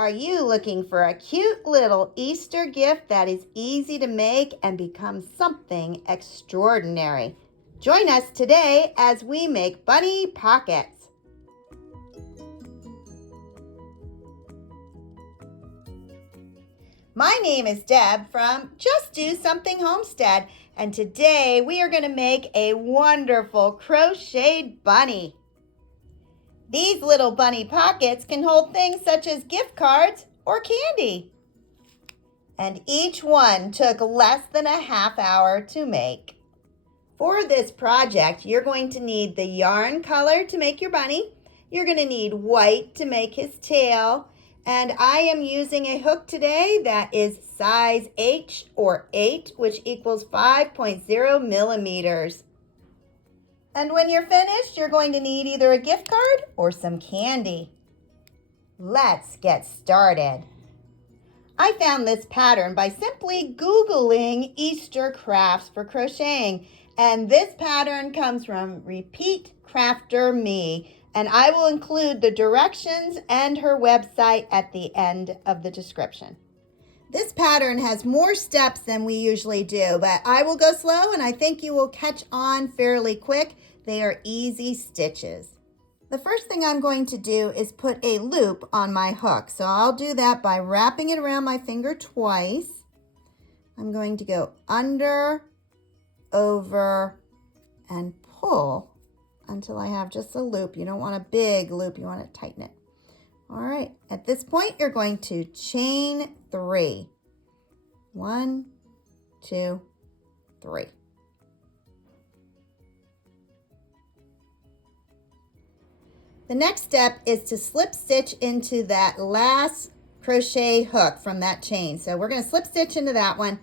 Are you looking for a cute little Easter gift that is easy to make and become something extraordinary? Join us today as we make bunny pockets. My name is Deb from Just Do Something Homestead, and today we are going to make a wonderful crocheted bunny. These little bunny pockets can hold things such as gift cards or candy. And each one took less than a half hour to make. For this project, you're going to need the yarn color to make your bunny. You're going to need white to make his tail. And I am using a hook today that is size H or 8, which equals 5.0 millimeters. And when you're finished, you're going to need either a gift card or some candy. Let's get started. I found this pattern by simply Googling Easter crafts for crocheting. And this pattern comes from Repeat Crafter Me. And I will include the directions and her website at the end of the description. This pattern has more steps than we usually do, but I will go slow and I think you will catch on fairly quick. They are easy stitches. The first thing I'm going to do is put a loop on my hook. So I'll do that by wrapping it around my finger twice. I'm going to go under, over, and pull until I have just a loop. You don't want a big loop, you want to tighten it. All right, at this point, you're going to chain 3. 1, 2, 3. The next step is to slip stitch into that last crochet hook from that chain. So we're going to slip stitch into that one.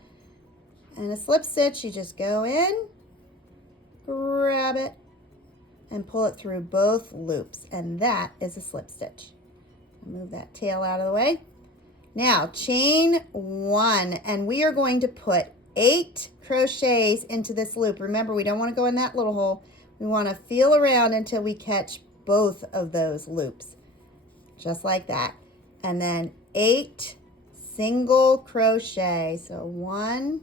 And a slip stitch, you just go in, grab it, and pull it through both loops. And that is a slip stitch. Move that tail out of the way. Now chain 1, and we are going to put 8 crochets into this loop. Remember, we don't want to go in that little hole. We want to feel around until we catch both of those loops, just like that. And then 8 single crochet. So 1,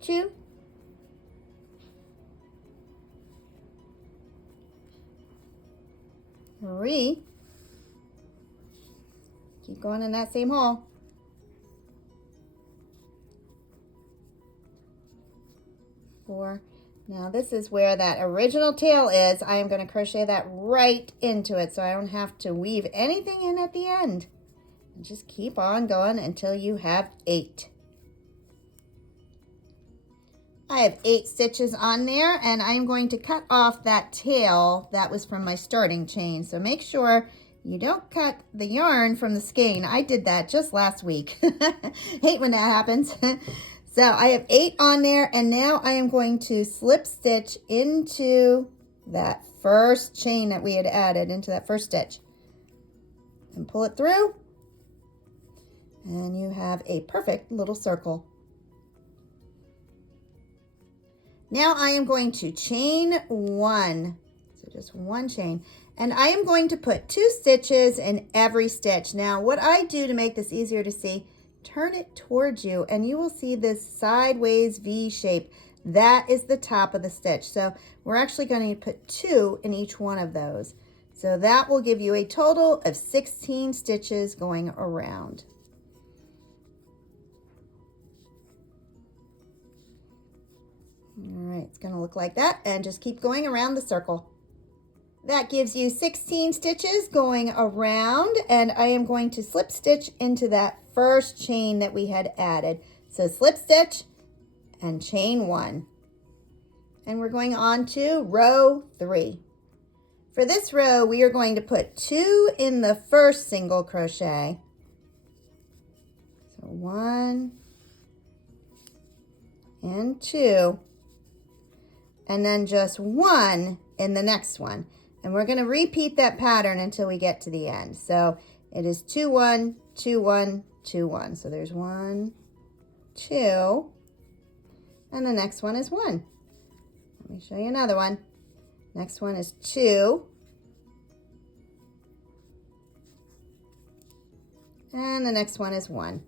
2, 3, keep going in that same hole, 4. Now this is where that original tail is. I am going to crochet that right into it so I don't have to weave anything in at the end. And just keep on going until you have 8. I have 8 stitches on there, and I'm going to cut off that tail that was from my starting chain. So make sure you don't cut the yarn from the skein. I did that just last week. Hate when that happens. So I have 8 on there, and now I am going to slip stitch into that first chain that we had added, into that first stitch. And pull it through, and you have a perfect little circle. Now I am going to chain 1, so just 1 chain, and I am going to put 2 stitches in every stitch. Now what I do to make this easier to see, turn it towards you and you will see this sideways V shape. That is the top of the stitch. So we're actually going to put 2 in each one of those. So that will give you a total of 16 stitches going around. All right, it's going to look like that, and just keep going around the circle. That gives you 16 stitches going around, and I am going to slip stitch into that first chain that we had added. So slip stitch and chain 1. And we're going on to row 3. For this row, we are going to put 2 in the first single crochet. So 1 and 2. And then just 1 in the next one. And we're going to repeat that pattern until we get to the end. So it is 2, 1, 2, 1, 2, 1. So there's 1, 2, and the next one is 1. Let me show you another one. Next one is 2. And the next one is 1.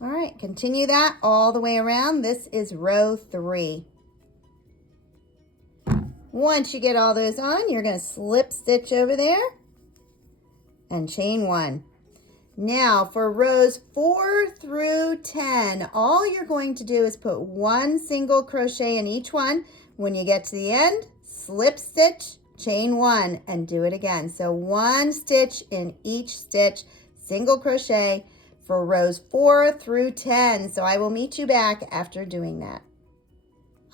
All right, continue that all the way around. This is row 3. Once you get all those on, you're going to slip stitch over there and chain 1. Now for rows 4 through 10, all you're going to do is put 1 single crochet in each one. When you get to the end, slip stitch, chain 1, and do it again. So 1 stitch in each stitch, single crochet for rows 4 through 10. So I will meet you back after doing that.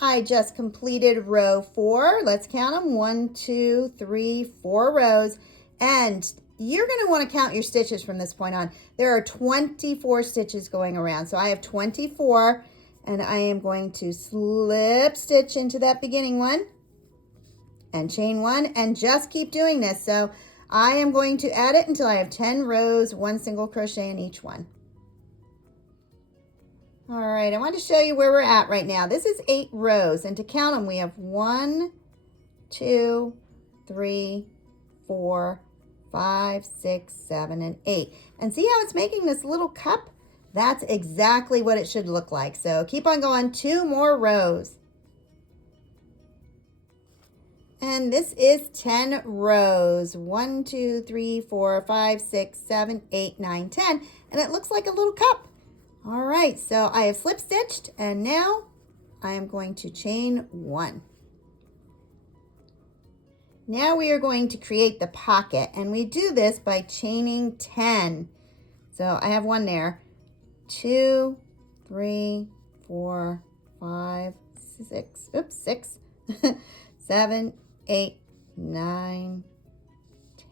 I just completed row 4. Let's count them. 1, 2, 3, 4 rows. And you're going to want to count your stitches from this point on. There are 24 stitches going around. So I have 24, and I am going to slip stitch into that beginning one and chain 1 and just keep doing this. So I am going to add it until I have 10 rows, 1 single crochet in each one. All right, I want to show you where we're at right now. This is 8 rows, and to count them, we have 1, 2, 3, 4, 5, 6, 7, and 8. And see how it's making this little cup? That's exactly what it should look like. So keep on going, 2 more rows. And this is 10 rows. 1, 2, 3, 4, 5, 6, 7, 8, 9, 10. And it looks like a little cup. All right, so I have slip stitched, and now I am going to chain 1. Now we are going to create the pocket, and we do this by chaining 10. So I have 1 there. 2, 3, 4, 5, 6, 7, 8, 9,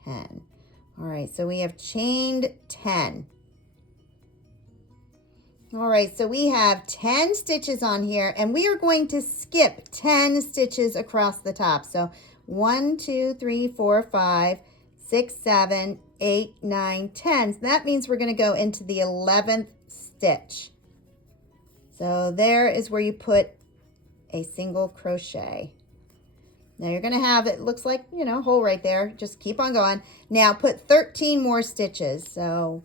10. All right, so we have chained 10. All right, so we have 10 stitches on here, and we are going to skip 10 stitches across the top. So 1, 2, 3, 4, 5, 6, 7, 8, 9, 10. So that means we're going to go into the 11th stitch. So there is where you put a single crochet. Now you're going to have, it looks like, you know, a hole right there. Just keep on going. Now put 13 more stitches. So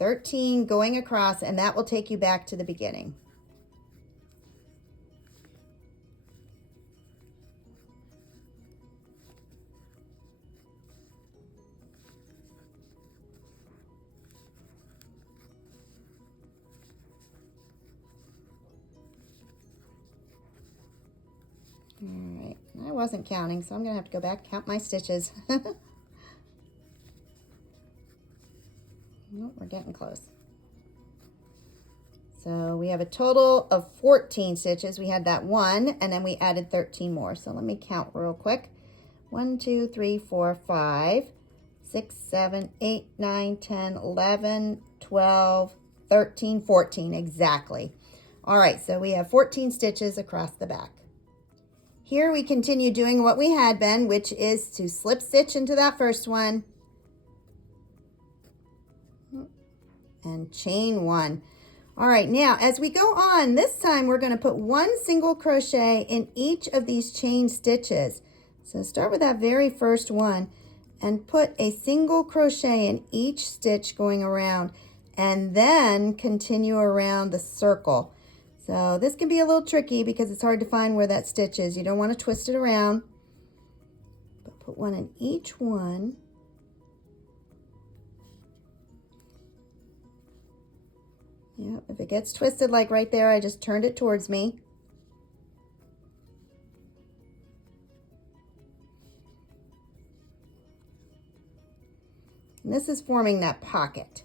13 going across, and that will take you back to the beginning. All right, I wasn't counting, so I'm going to have to go back, count my stitches. Oh, we're getting close. So we have a total of 14 stitches. We had that 1, and then we added 13 more. So let me count real quick. 1, 2, 3, 4, 5, 6, 7, 8, 9, 10, 11, 12, 13, 14, exactly. All right, so we have 14 stitches across the back. Here we continue doing what we had been, which is to slip stitch into that first one and chain 1. All right, now as we go on, this time we're going to put 1 single crochet in each of these chain stitches. So start with that very first one and put a single crochet in each stitch going around, and then continue around the circle. So this can be a little tricky because it's hard to find where that stitch is. You don't want to twist it around, but put 1 in each one. Yeah, if it gets twisted like right there, I just turned it towards me. And this is forming that pocket.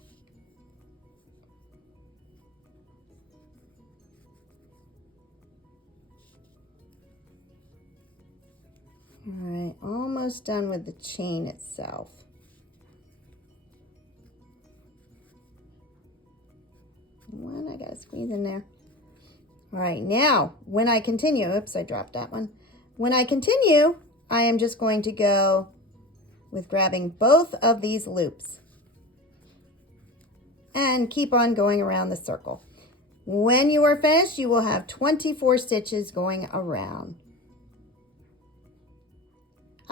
All right, almost done with the chain itself. One I gotta squeeze in there. All right, now when I continue, oops, I dropped that one. When I continue, I am just going to go with grabbing both of these loops and keep on going around the circle. When you are finished, you will have 24 stitches going around.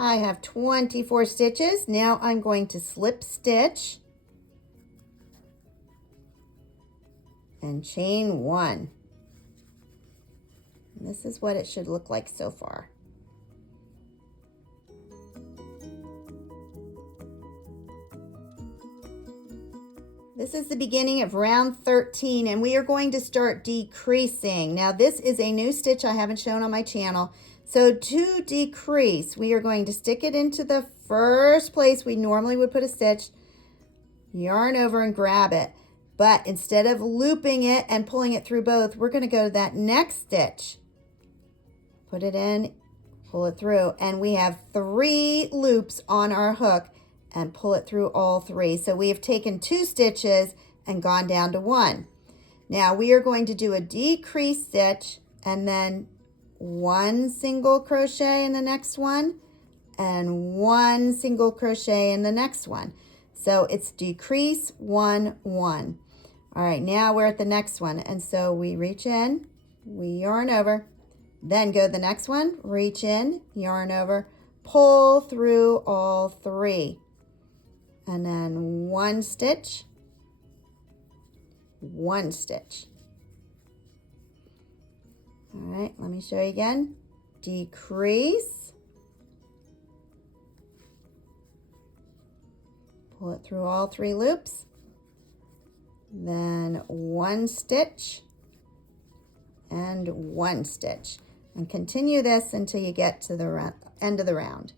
I have 24 stitches. Now I'm going to slip stitch and chain 1. And this is what it should look like so far. This is the beginning of round 13, and we are going to start decreasing. Now this is a new stitch I haven't shown on my channel. So to decrease, we are going to stick it into the first place we normally would put a stitch, yarn over and grab it. But instead of looping it and pulling it through both, we're going to go to that next stitch, put it in, pull it through, and we have 3 loops on our hook and pull it through all 3. So we have taken 2 stitches and gone down to 1. Now we are going to do a decrease stitch and then 1 single crochet in the next one and 1 single crochet in the next one. So it's decrease 1, 1. All right, now we're at the next one. And so we reach in, we yarn over, then go to the next one, reach in, yarn over, pull through all 3. And then 1 stitch, 1 stitch. All right, let me show you again. Decrease, pull it through all 3 loops, then 1 stitch and 1 stitch. And continue this until you get to the end of the round.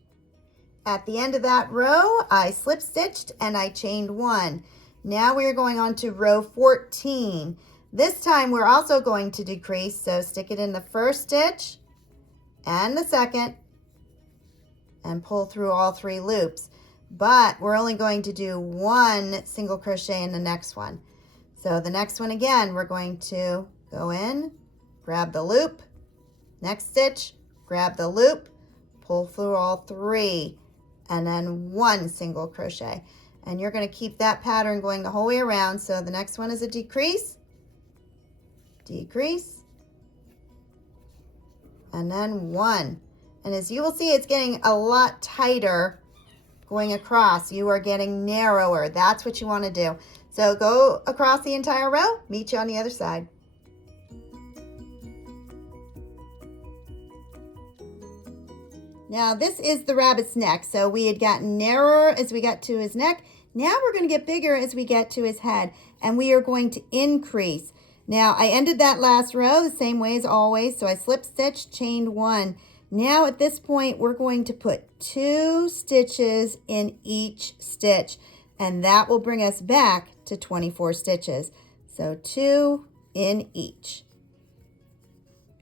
At the end of that row, I slip stitched and I chained 1. Now we're going on to row 14. This time we're also going to decrease, so stick it in the first stitch and the second and pull through all 3 loops. But we're only going to do 1 single crochet in the next one. So the next one again, we're going to go in, grab the loop, next stitch, grab the loop, pull through all 3. And then 1 single crochet. And you're going to keep that pattern going the whole way around. So the next one is a decrease, decrease, and then 1. And as you will see, it's getting a lot tighter going across. You are getting narrower. That's what you want to do. So go across the entire row. Meet you on the other side. Now this is the rabbit's neck. So we had gotten narrower as we got to his neck. Now we're going to get bigger as we get to his head, and we are going to increase. Now I ended that last row the same way as always. So I slip stitched, chained 1. Now at this point, we're going to put 2 stitches in each stitch, and that will bring us back to 24 stitches. So 2 in each.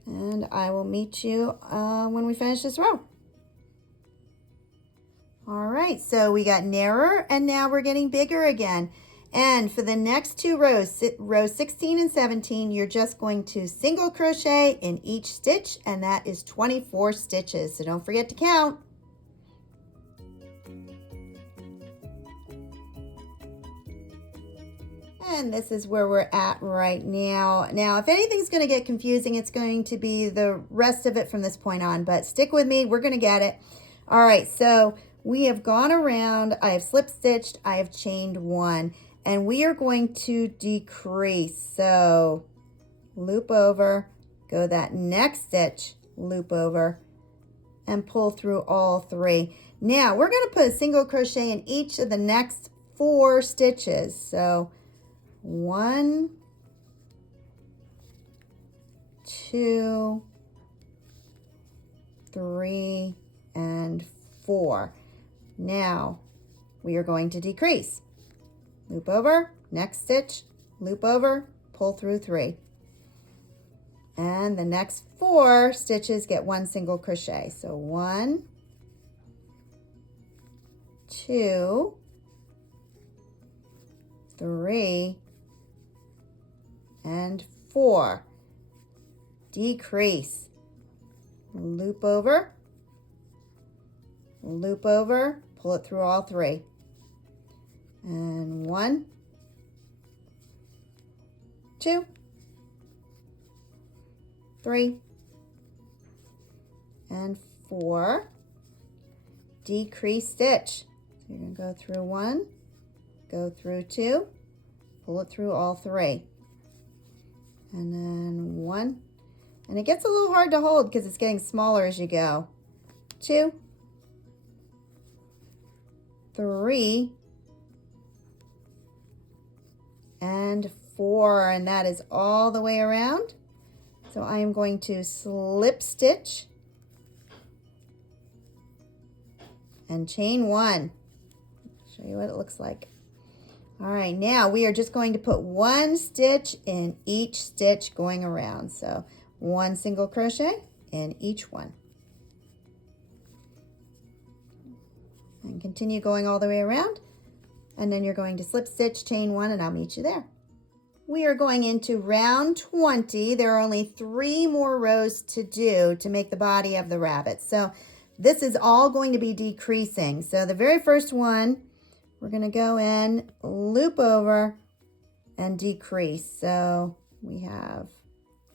And I will meet you when we finish this row. All right, so we got narrower and now we're getting bigger again. And for the next 2 rows, rows 16 and 17, you're just going to single crochet in each stitch, and that is 24 stitches. So don't forget to count. And this is where we're at right now. Now, if anything's going to get confusing, it's going to be the rest of it from this point on, but stick with me, we're going to get it. All right, so we have gone around, I have slip stitched, I have chained 1, and we are going to decrease. So loop over, go that next stitch, loop over, and pull through all 3. Now we're going to put a single crochet in each of the next 4 stitches. So 1, 2, 3, and 4. Now we are going to decrease. Loop over, next stitch, loop over, pull through 3. And the next 4 stitches get 1 single crochet. So 1, 2, 3, and 4. Decrease. Loop over, pull it through all 3. And 1, 2, 3, and 4. decrease stitch. So you're going to go through 1, go through 2, pull it through all 3, and then 1, and it gets a little hard to hold because it's getting smaller as you go. 2, 3, and 4, and that is all the way around. So I am going to slip stitch and chain 1. Show you what it looks like. All right, now we are just going to put 1 stitch in each stitch going around. So 1 single crochet in each one. And continue going all the way around. And then you're going to slip stitch, chain 1, and I'll meet you there. We are going into round 20. There are only 3 more rows to do to make the body of the rabbit. So this is all going to be decreasing. So the very first one, we're going to go in, loop over, and decrease. So we have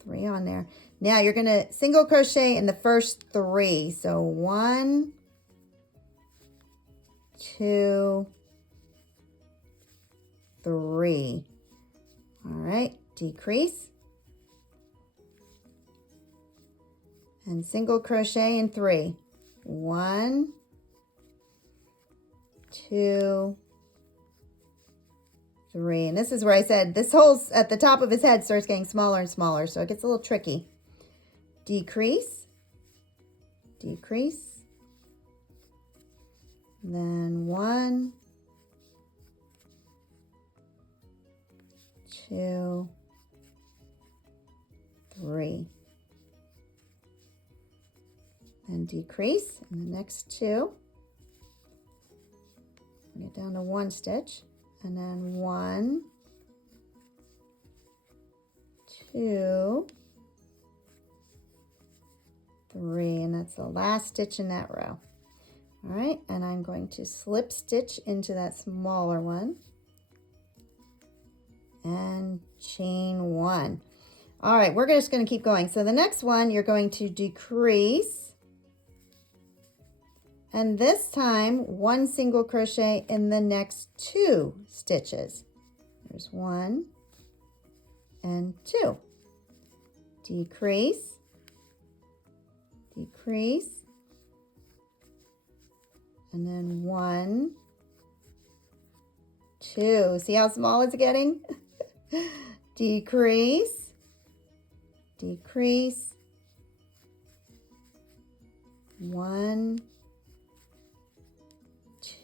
3 on there. Now you're going to single crochet in the first 3. So 1, 2, 3. All right, decrease. And single crochet in 3. 1, 2, 3. And this is where I said this hole at the top of his head starts getting smaller and smaller, so it gets a little tricky. Decrease, decrease. Then 1, 2, 3. And decrease in the next 2. Bring it down to 1 stitch, and then 1, 2, 3, and that's the last stitch in that row. All right, and I'm going to slip stitch into that smaller one and chain 1. All right, we're just going to keep going. So the next one, you're going to decrease, and this time 1 single crochet in the next 2 stitches. There's 1 and 2. Decrease, decrease, and then 1, 2. See how small it's getting? Decrease, decrease, 1,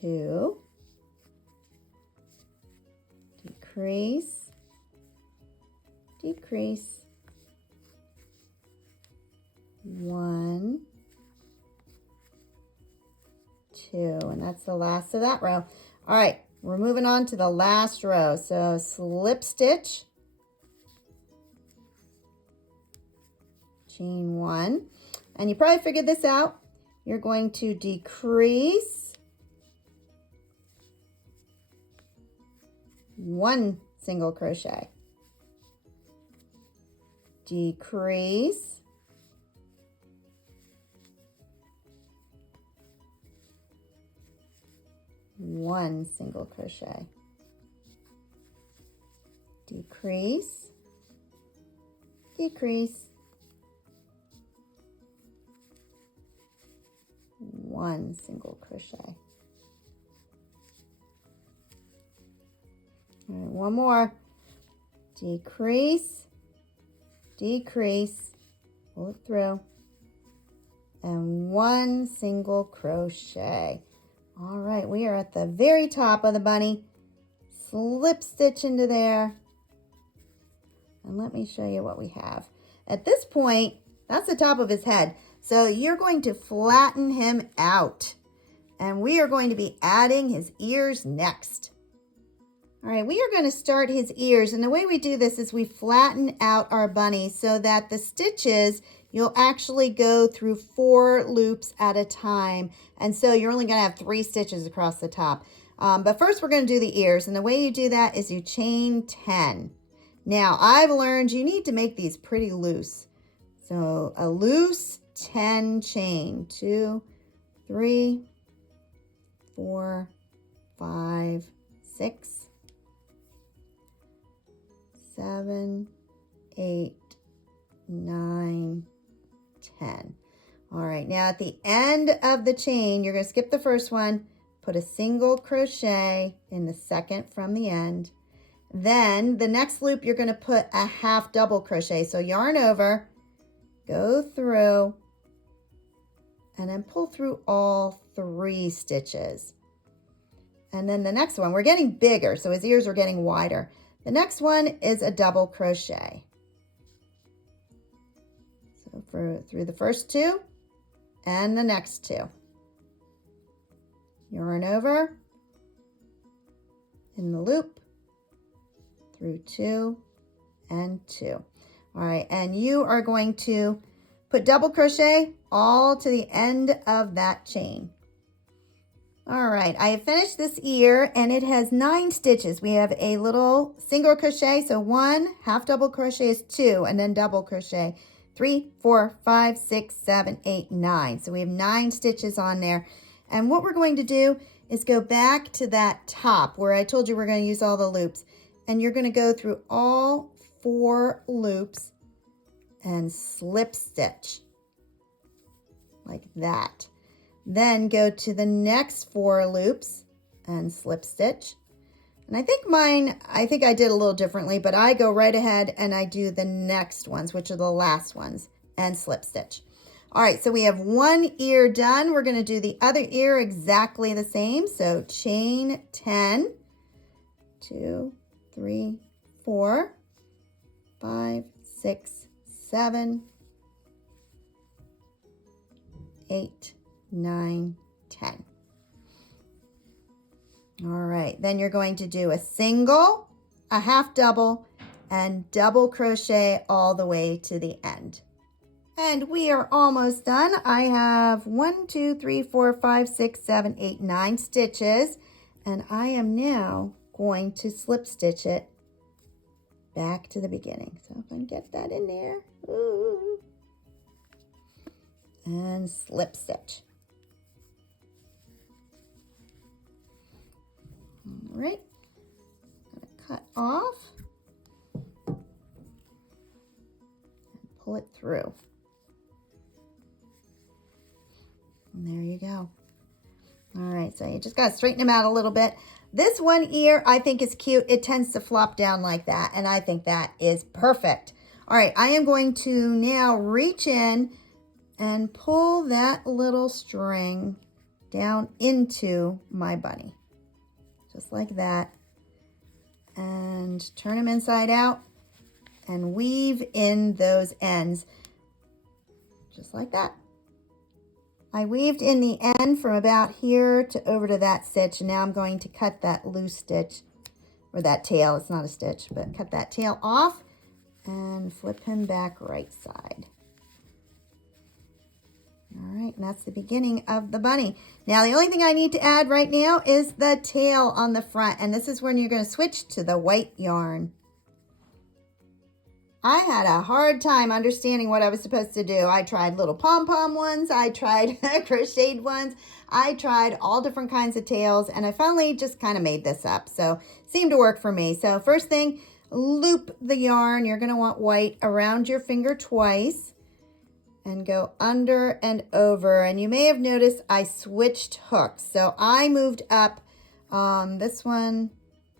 2, decrease, decrease, 1, 2, and that's the last of that row. All right, we're moving on to the last row. So slip stitch, chain 1, and you probably figured this out. You're going to decrease 1 single crochet, decrease, 1 single crochet, decrease, decrease, 1 single crochet. All right, one more. Decrease, decrease, pull it through, and 1 single crochet. All right, we are at the very top of the bunny. Slip stitch into there. And let me show you what we have. At this point, that's the top of his head. So you're going to flatten him out. And we are going to be adding his ears next. All right, we are going to start his ears. And the way we do this is we flatten out our bunny so that the stitches, you'll actually go through 4 loops at a time. And so you're only going to have 3 stitches across the top. But first we're going to do the ears. And the way you do that is you chain 10. Now I've learned you need to make these pretty loose. So a loose 10 chain, 2, 3, 4, 5, 6, 7, 8, 9, 10. All right, now at the end of the chain, you're going to skip the first one, put a single crochet in the second from the end. Then the next loop, you're going to put a half double crochet. So yarn over, go through, and then pull through all 3 stitches. And then the next one, we're getting bigger, so his ears are getting wider. The next one is a double crochet. So through the first 2 and the next 2. Yarn over in the loop, through 2 and 2. All right, and you are going to put double crochet all to the end of that chain. All right, I have finished this ear and it has 9 stitches. We have a little single crochet, so 1, half double crochet is 2, and then double crochet 3, 4, 5, 6, 7, 8, 9. So we have 9 stitches on there. And what we're going to do is go back to that top where I told you we're going to use all the loops. And you're going to go through all 4 loops and slip stitch like that. Then go to the next 4 loops and slip stitch. And I think I did a little differently, but I go right ahead and I do the next ones, which are the last ones, and slip stitch. All right, so we have 1 ear done. We're going to do the other ear exactly the same. So chain 10, 2, 3, 4, 5, 6, 7, 8, 9, 10. All right, then you're going to do a single, a half double, and double crochet all the way to the end. And we are almost done. I have 1, 2, 3, 4, 5, 6, 7, 8, 9 stitches, and I am now going to slip stitch it back to the beginning. So if I can get that in there, ooh, and slip stitch. All right, I'm going to cut off and pull it through. And there you go. All right, so you just got to straighten them out a little bit. This 1 ear I think is cute. It tends to flop down like that, and I think that is perfect. All right, I am going to now reach in and pull that little string down into my bunny. Just like that. And turn them inside out and weave in those ends. Just like that. I weaved in the end from about here to over to that stitch, and now I'm going to cut that loose stitch, or that tail, it's not a stitch, but cut that tail off and flip him back right side. All right, and that's the beginning of the bunny. Now the only thing I need to add right now is the tail on the front, and this is when you're going to switch to the white yarn. I had a hard time understanding what I was supposed to do. I tried little pom-pom ones. I tried crocheted ones. I tried all different kinds of tails, and I finally just kind of made this up. So it seemed to work for me. So first thing, loop the yarn. You're going to want white around your finger twice and go under and over. And you may have noticed I switched hooks. So I moved up. This one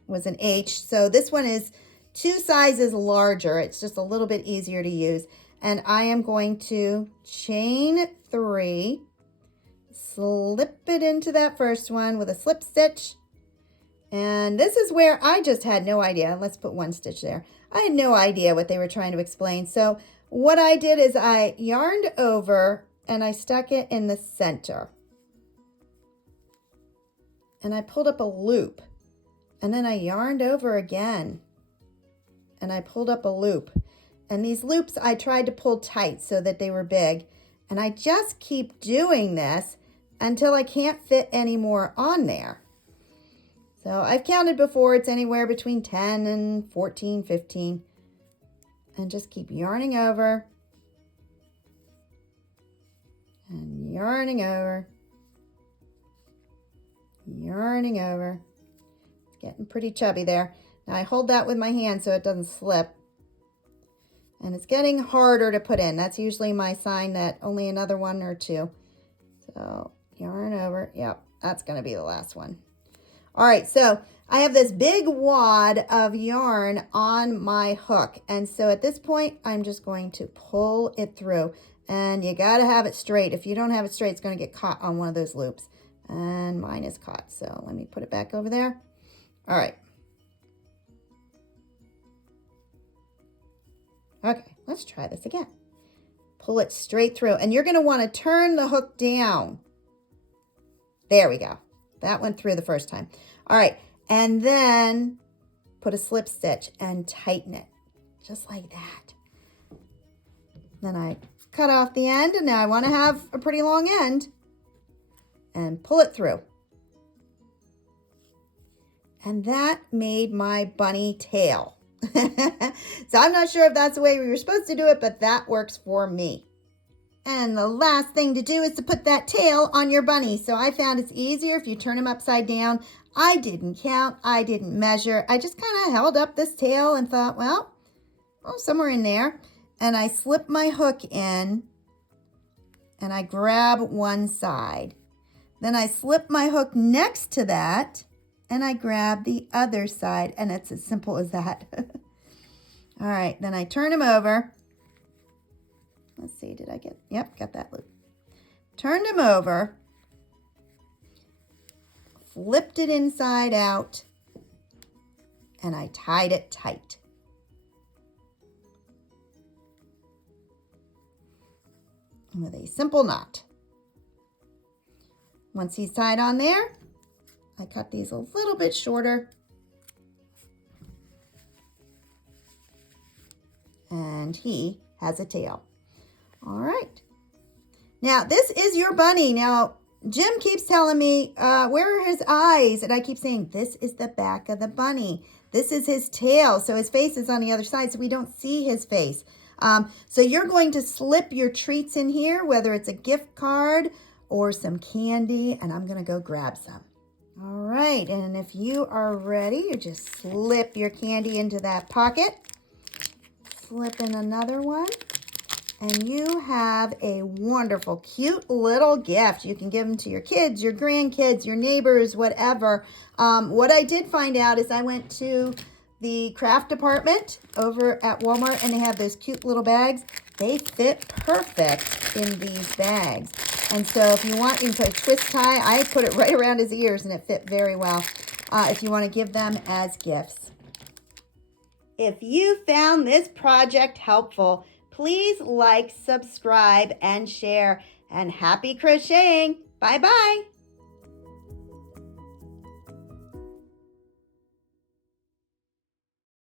was an H. So this one is 2 sizes larger. It's just a little bit easier to use. And I am going to chain 3, slip it into that first one with a slip stitch. And this is where I just had no idea. Let's put 1 stitch there. I had no idea what they were trying to explain. So what I did is I yarned over and I stuck it in the center. And I pulled up a loop. And then I yarned over again. And I pulled up a loop. And these loops I tried to pull tight so that they were big. And I just keep doing this until I can't fit any more on there. So I've counted before, it's anywhere between 10 and 14, 15. And just keep yarning over. And yarning over. yarning over. It's getting pretty chubby there. Now I hold that with my hand so it doesn't slip. And it's getting harder to put in. That's usually my sign that only another one or two. So yarn over. Yep, that's going to be the last one. All right, so I have this big wad of yarn on my hook. And so at this point, I'm just going to pull it through. And you got to have it straight. If you don't have it straight, it's going to get caught on one of those loops. And mine is caught. So let me put it back over there. All right. Okay, let's try this again. Pull it straight through. And you're going to want to turn the hook down. There we go. That went through the first time. All right, and then put a slip stitch and tighten it, just like that. Then I cut off the end, and now I want to have a pretty long end, and pull it through. And that made my bunny tail. So I'm not sure if that's the way we were supposed to do it, but that works for me. And the last thing to do is to put that tail on your bunny. So I found it's easier if you turn him upside down. I didn't count. I didn't measure. I just kind of held up this tail and thought, well, somewhere in there. And I slip my hook in and I grab one side. Then I slip my hook next to that and I grab the other side. And it's as simple as that. All right, then I turn him over. Let's see, did I get, yep, got that loop. Turned him over, flipped it inside out, and I tied it tight. With a simple knot. Once he's tied on there, I cut these a little bit shorter. And he has a tail. All right. Now, this is your bunny. Now, Jim keeps telling me, where are his eyes? And I keep saying, this is the back of the bunny. This is his tail. So his face is on the other side, so we don't see his face. So you're going to slip your treats in here, whether it's a gift card or some candy, and I'm going to go grab some. All right, and if you are ready, you just slip your candy into that pocket. Slip in another one. And you have a wonderful, cute little gift. You can give them to your kids, your grandkids, your neighbors, whatever. What I did find out is I went to the craft department over at Walmart, and they have those cute little bags. They fit perfect in these bags. And so if you want, you can put a twist tie. I put it right around his ears, and it fit very well if you want to give them as gifts. If you found this project helpful, please like, subscribe, and share. And happy crocheting. Bye-bye.